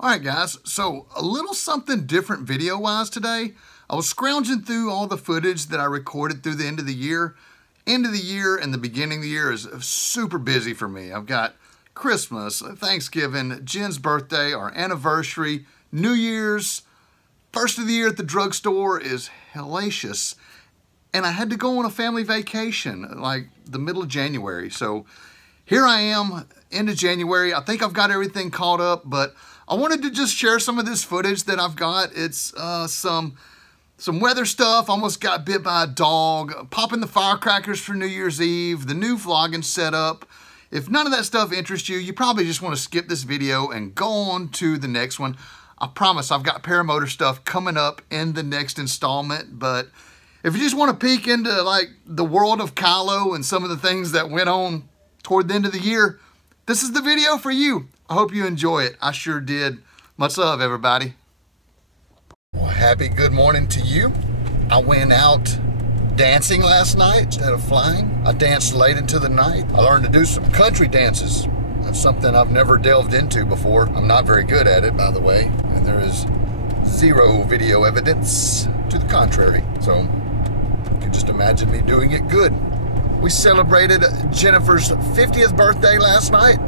All right, guys, so a little something different video-wise today. I was scrounging through all the footage that I recorded through the end of the year. End of the year and the beginning of the year is super busy for me. I've got Christmas, Thanksgiving, Jen's birthday, our anniversary, New Year's, first of the year at the drugstore is hellacious. And I had to go on a family vacation, like the middle of January. So here I am, end of January. I think I've got everything caught up, but I wanted to just share some of this footage that I've got. It's some weather stuff. Almost got bit by a dog. Popping the firecrackers for New Year's Eve. The new vlogging setup. If none of that stuff interests you, you probably just want to skip this video and go on to the next one. I promise I've got paramotor stuff coming up in the next installment. But if you just want to peek into like the world of Kylo and some of the things that went on toward the end of the year, this is the video for you. I hope you enjoy it. I sure did. Much love, everybody. Well, happy good morning to you. I went out dancing last night instead of flying. I danced late into the night. I learned to do some country dances. That's something I've never delved into before. I'm not very good at it, by the way, and there is zero video evidence to the contrary. So you can just imagine me doing it good. We celebrated Jennifer's 50th birthday last night.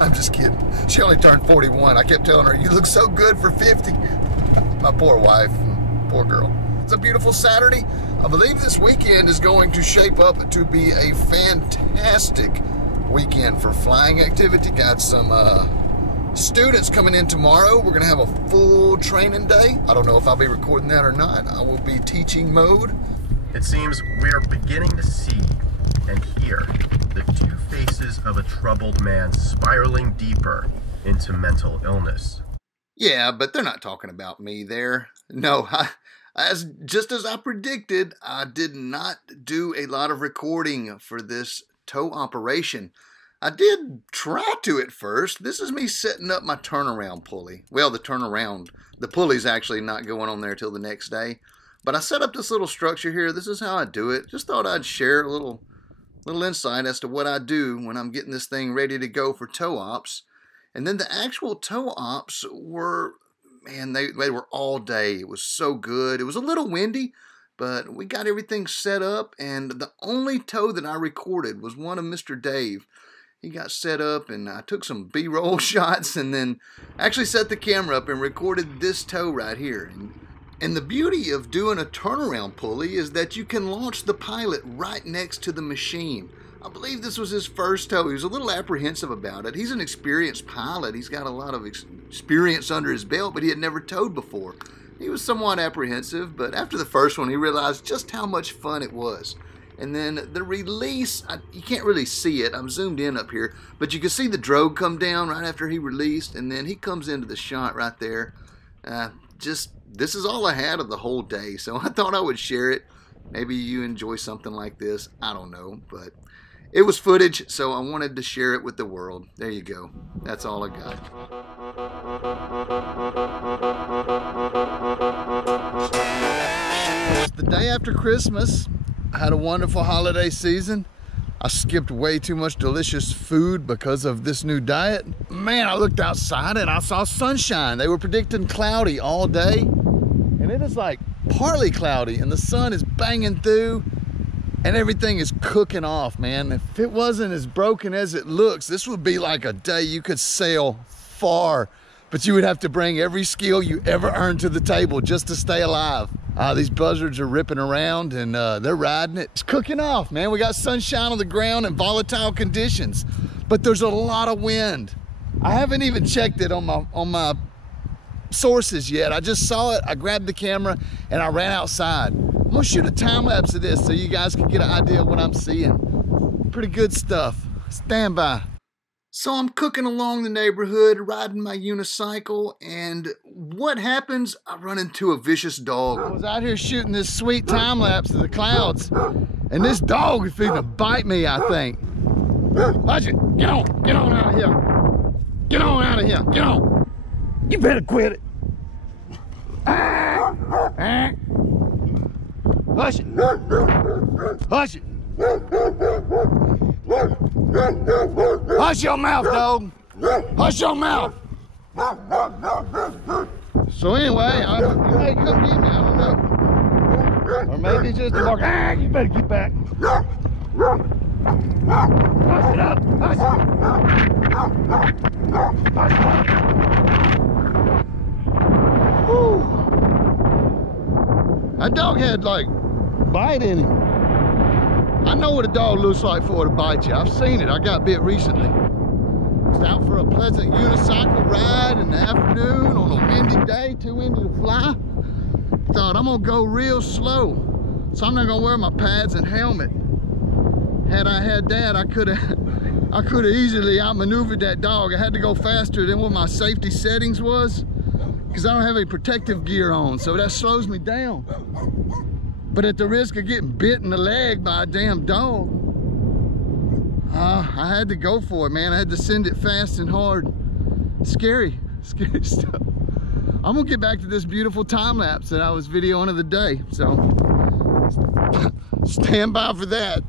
I'm just kidding. She only turned 41. I kept telling her, you look so good for 50. My poor wife, poor girl. It's a beautiful Saturday. I believe this weekend is going to shape up to be a fantastic weekend for flying activity. Got some students coming in tomorrow. We're gonna have a full training day. I don't know if I'll be recording that or not. I will be teaching mode. It seems we are beginning to see and hear the two faces of a troubled man spiraling deeper into mental illness. Yeah, but they're not talking about me there. No, just as I predicted, I did not do a lot of recording for this tow operation. I did try to at first. This is me setting up my turnaround pulley. Well, the pulley's actually not going on there till the next day. But I set up this little structure here. This is how I do it. Just thought I'd share a little insight as to what I do when I'm getting this thing ready to go for tow ops. And then the actual tow ops were, man, they were all day. It was so good. It was a little windy, but we got everything set up. And the only tow that I recorded was one of Mr. Dave. He got set up and I took some B-roll shots and then actually set the camera up and recorded this tow right here. And the beauty of doing a turnaround pulley is that you can launch the pilot right next to the machine. I believe this was his first tow. He was a little apprehensive about it. He's an experienced pilot. He's got a lot of experience under his belt, but he had never towed before. He was somewhat apprehensive, but after the first one, he realized just how much fun it was. And then the release, you can't really see it. I'm zoomed in up here, but you can see the drogue come down right after he released, and then he comes into the shot right there. This is all I had of the whole day, so I thought I would share it. Maybe you enjoy something like this. I don't know, but it was footage, so I wanted to share it with the world. There you go. That's all I got. It's the day after Christmas. I had a wonderful holiday season. I skipped way too much delicious food because of this new diet. Man, I looked outside and I saw sunshine. They were predicting cloudy all day. And it is like partly cloudy and the sun is banging through and everything is cooking off, man. If it wasn't as broken as it looks, this would be like a day you could sail far, but you would have to bring every skill you ever earned to the table just to stay alive. These buzzards are ripping around and they're riding it. It's cooking off, man. We got sunshine on the ground and volatile conditions, but there's a lot of wind. I haven't even checked it on my sources yet. I just saw it, I grabbed the camera and I ran outside. I'm gonna shoot a time lapse of this so you guys can get an idea of what I'm seeing. Pretty good stuff. Stand by. So I'm cooking along the neighborhood, riding my unicycle, and what happens? I run into a vicious dog. I was out here shooting this sweet time lapse of the clouds, and this dog is finna bite me, I think. Watch it. Get on out of here. Get on out of here. Get on. You better quit it. Hush it. Hush it. Hush your mouth, dog. Hush your mouth. So anyway, you may come get me, I don't know. Or maybe it's just a bark. Ah, you better get back. Push it up, push it. Whew. That dog had like bite in him. I know what a dog looks like for to bite you. I've seen it. I got bit recently. Just out for a pleasant unicycle ride in the afternoon on a windy day, too windy to fly. Thought I'm gonna go real slow, so I'm not gonna wear my pads and helmet. Had I had that, I could have easily outmaneuvered that dog. I had to go faster than what my safety settings was, because I don't have any protective gear on, so that slows me down. But at the risk of getting bit in the leg by a damn dog, I had to go for it, man. I had to send it fast and hard. Scary stuff. I'm gonna get back to this beautiful time lapse that I was videoing of the day, so stand by for that.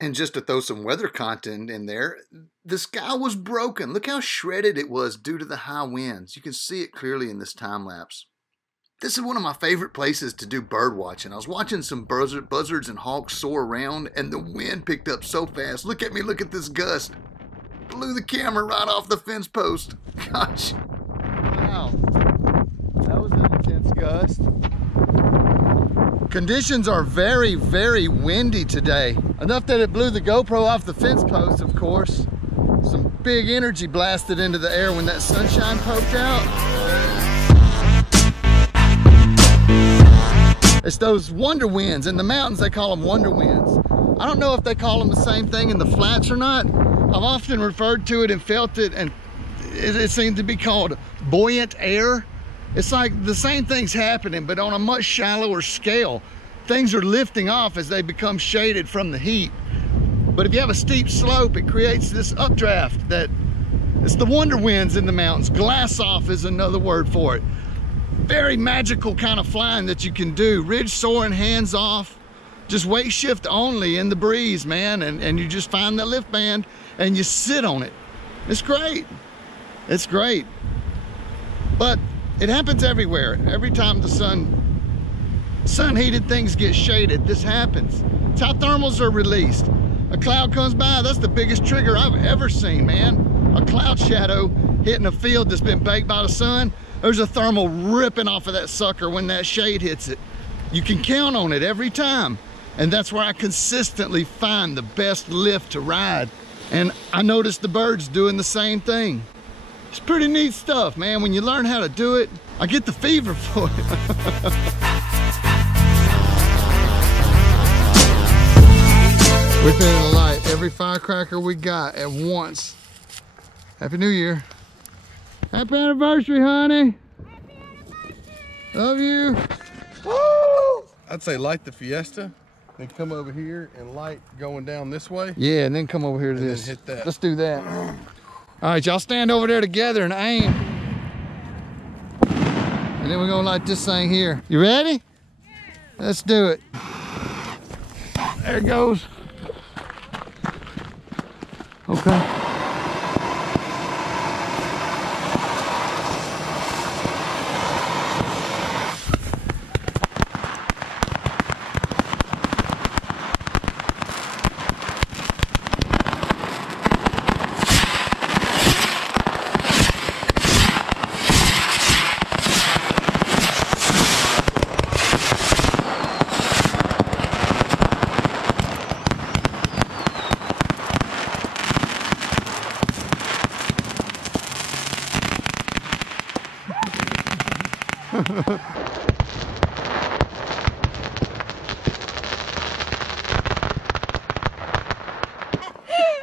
And just to throw some weather content in there, the sky was broken. Look how shredded it was due to the high winds. You can see it clearly in this time lapse. This is one of my favorite places to do bird watching. I was watching some buzzards and hawks soar around, and the wind picked up so fast. Look at me, look at this gust. Blew the camera right off the fence post. Gosh. Wow. That was an intense gust. Conditions are very, very windy today. Enough that it blew the GoPro off the fence post, of course. Some big energy blasted into the air when that sunshine poked out. It's those wonder winds. In the mountains, they call them wonder winds. I don't know if they call them the same thing in the flats or not. I've often referred to it and felt it, and it seems to be called buoyant air. It's like the same thing's happening, but on a much shallower scale. Things are lifting off as they become shaded from the heat. But if you have a steep slope, it creates this updraft that it's the wonder winds in the mountains. Glass off is another word for it. Very magical kind of flying that you can do. Ridge soaring, hands off, just weight shift only in the breeze, man. And you just find the lift band and you sit on it. It's great. It's great. But it happens everywhere. Every time the sun heated things get shaded, this happens. It's how thermals are released. A cloud comes by, that's the biggest trigger I've ever seen, man. A cloud shadow hitting a field that's been baked by the sun. There's a thermal ripping off of that sucker when that shade hits it. You can count on it every time. And that's where I consistently find the best lift to ride. And I noticed the birds doing the same thing. It's pretty neat stuff, man. When you learn how to do it, I get the fever for it. Within the light, every firecracker we got at once. Happy New Year. Happy anniversary, honey. Happy anniversary. Love you. Woo! I'd say light the Fiesta, then come over here and light going down this way. Yeah, and then come over here to And this. then hit that. Let's do that. All right, y'all stand over there together and aim. And then we're gonna light this thing here. You ready? Yeah. Let's do it. There it goes. Okay.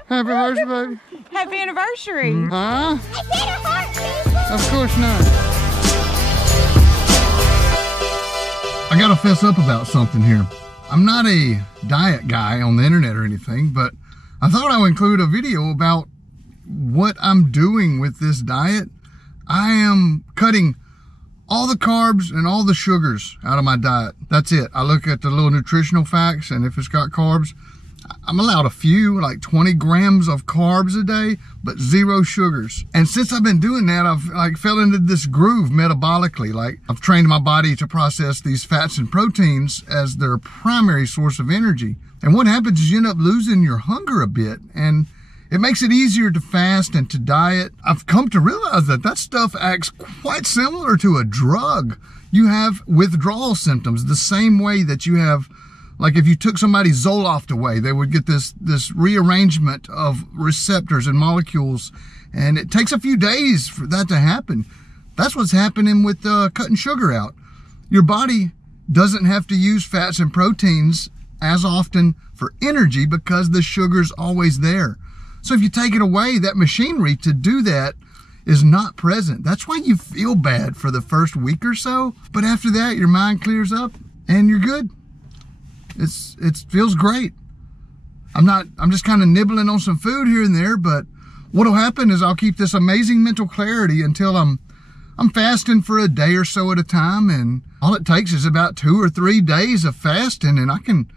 Happy anniversary, baby. Happy anniversary. Huh? I get a heart, people. Of course not. I gotta fess up about something here. I'm not a diet guy on the internet or anything, but I thought I would include a video about what I'm doing with this diet. I am cutting all the carbs and all the sugars out of my diet. That's it. I look at the little nutritional facts, and if it's got carbs, I'm allowed a few, like 20 grams of carbs a day, but 0 sugars. And since I've been doing that, I've like fell into this groove metabolically. Like I've trained my body to process these fats and proteins as their primary source of energy. And what happens is you end up losing your hunger a bit, and it makes it easier to fast and to diet. I've come to realize that that stuff acts quite similar to a drug. You have withdrawal symptoms the same way that you have, like if you took somebody's Zoloft away, they would get this rearrangement of receptors and molecules, and it takes a few days for that to happen. That's what's happening with cutting sugar out. Your body doesn't have to use fats and proteins as often for energy because the sugar's always there. So if you take it away, that machinery to do that is not present. That's why you feel bad for the first week or so, but after that, your mind clears up and you're good. It feels great. I'm just kind of nibbling on some food here and there, but what'll happen is I'll keep this amazing mental clarity until I'm fasting for a day or so at a time, and all it takes is about 2 or 3 days of fasting, and I can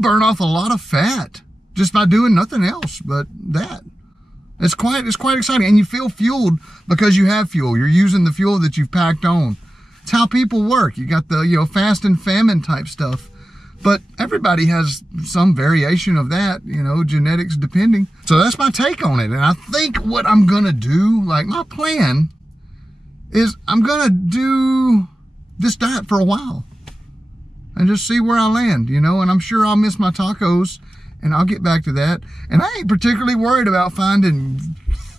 burn off a lot of fat just by doing nothing else but that. It's quite exciting, and you feel fueled because you have fuel. You're using the fuel that you've packed on. It's how people work. You got the fast and famine type stuff, but everybody has some variation of that, genetics depending. So that's my take on it, and I think what I'm gonna do, like my plan, is I'm gonna do this diet for a while and just see where I land, and I'm sure I'll miss my tacos, and I'll get back to that. And I ain't particularly worried about finding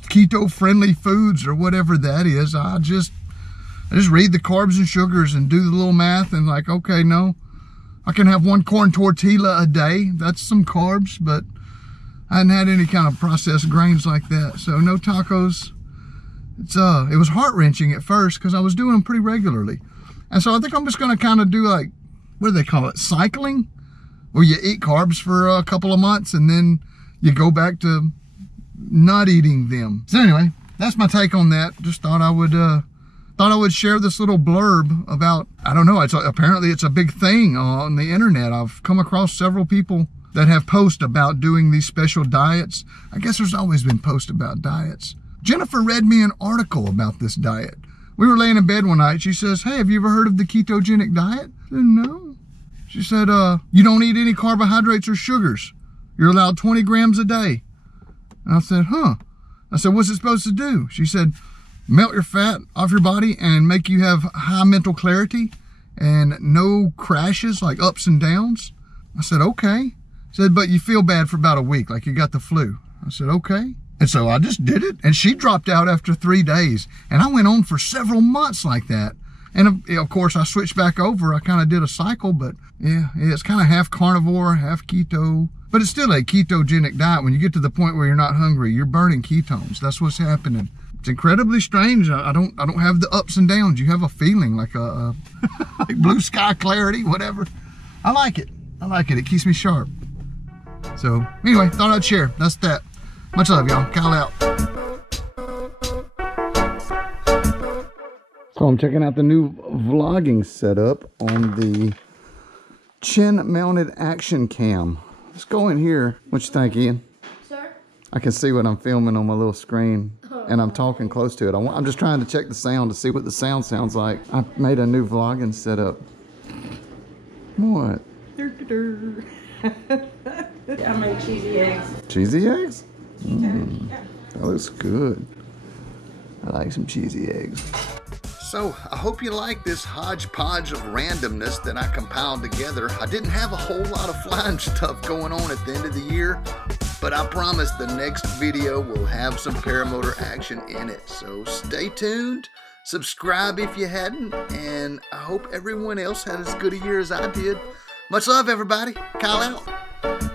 keto-friendly foods or whatever that is. I just read the carbs and sugars and do the little math and like, okay, no, I can have 1 corn tortilla a day. That's some carbs, but I hadn't had any kind of processed grains like that. So no tacos. It was heart-wrenching at first because I was doing them pretty regularly. And so I think I'm just going to kind of do like, what do they call it? Cycling? Where you eat carbs for a couple of months and then you go back to not eating them. So anyway, that's my take on that. Just thought I would share this little blurb about, I don't know, apparently it's a big thing on the internet. I've come across several people that have posts about doing these special diets. I guess there's always been posts about diets. Jennifer read me an article about this diet. We were laying in bed one night. She says, hey, have you ever heard of the ketogenic diet? I said, no. She said, you don't eat any carbohydrates or sugars. You're allowed 20 grams a day. And I said, huh. I said, what's it supposed to do? She said, melt your fat off your body and make you have high mental clarity and no crashes like ups and downs. I said, okay. She said, but you feel bad for about a week, like you got the flu. I said, okay. And so I just did it, and she dropped out after 3 days. And I went on for several months like that. And of course, I switched back over. I kind of did a cycle, but yeah, it's kind of half carnivore, half keto. But it's still a ketogenic diet. When you get to the point where you're not hungry, you're burning ketones. That's what's happening. It's incredibly strange. I don't have the ups and downs. You have a feeling like a like blue sky clarity, whatever. I like it. I like it. It keeps me sharp. So anyway, thought I'd share. That's that. Much love, y'all. Kyle out. So I'm checking out the new vlogging setup on the chin-mounted action cam. Let's go in here. What you think, Ian? Sir? I can see what I'm filming on my little screen, and I'm talking close to it. I'm just trying to check the sound to see what the sound sounds like. I made a new vlogging setup. What? I made cheesy eggs. Cheesy eggs? Yeah. That looks good. I like some cheesy eggs. So, I hope you like this hodgepodge of randomness that I compiled together. I didn't have a whole lot of flying stuff going on at the end of the year, but I promise the next video will have some paramotor action in it. So stay tuned, subscribe if you hadn't, and I hope everyone else had as good a year as I did. Much love, everybody. Kyle out.